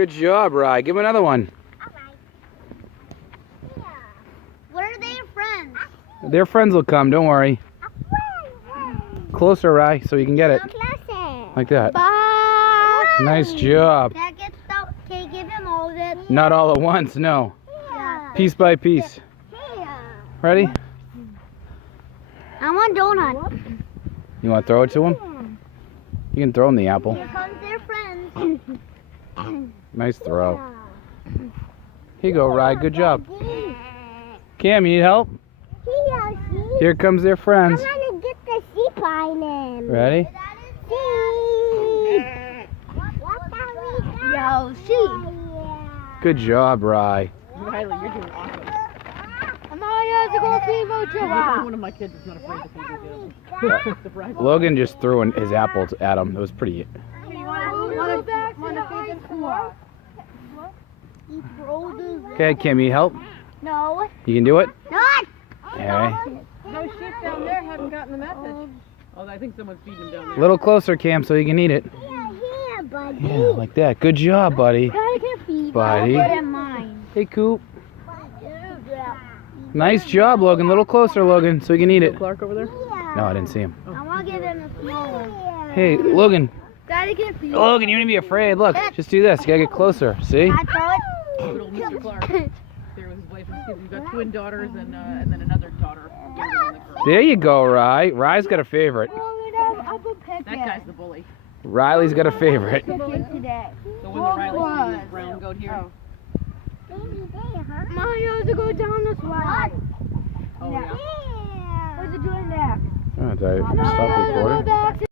Good job, Rye. Give him another one. What are their friends? Their friends will come, don't worry. Closer, Rye, so you can get it. Like that. Bye. Nice job. Dad gets stuck. Can you give him all of it? Not all at once, no. Yeah. Piece by piece. Ready? I want donut. You want to throw it to him? You can throw him the apple. Here comes their friends. Nice throw. Here you go, Rye. Good job. Cam, you need help? Here comes their friends. I'm gonna get the sheep on him. Ready? Yo, sheep. Good job, Rye. Riley, you're doing awesome. One of my kids is not afraid to feed you. Surprise. Logan just threw his apple at him. It was pretty. Okay, Kim, you need help? No. You can do it? Not. Okay. Those sheep down there haven't gotten the message. Oh, I think someone's feeding them down there. A little closer, Cam, so you can eat it. Here, buddy. Yeah, like that. Good job, buddy. Buddy. Put in mine. Hey, Coop. Nice job, Logan. A little closer, Logan, so you can eat it. Clark over there? No, I didn't see him. I want to give him a small one. Hey, Logan. Daddy can feed. Logan, you need to be afraid. Look, just do this. You gotta get closer. See? I throw it. Good old Mr. Clark. There with his wife and his kids. He's got twin daughters and then another daughter. Younger than the girl. There you go, Rye. Rye's got a favorite. That guy's the bully. Riley's got a favorite. The one that Riley's the brown goat here. Mario to go down the slide. Oh, yeah. What's it doing next? Oh, did I stop recording?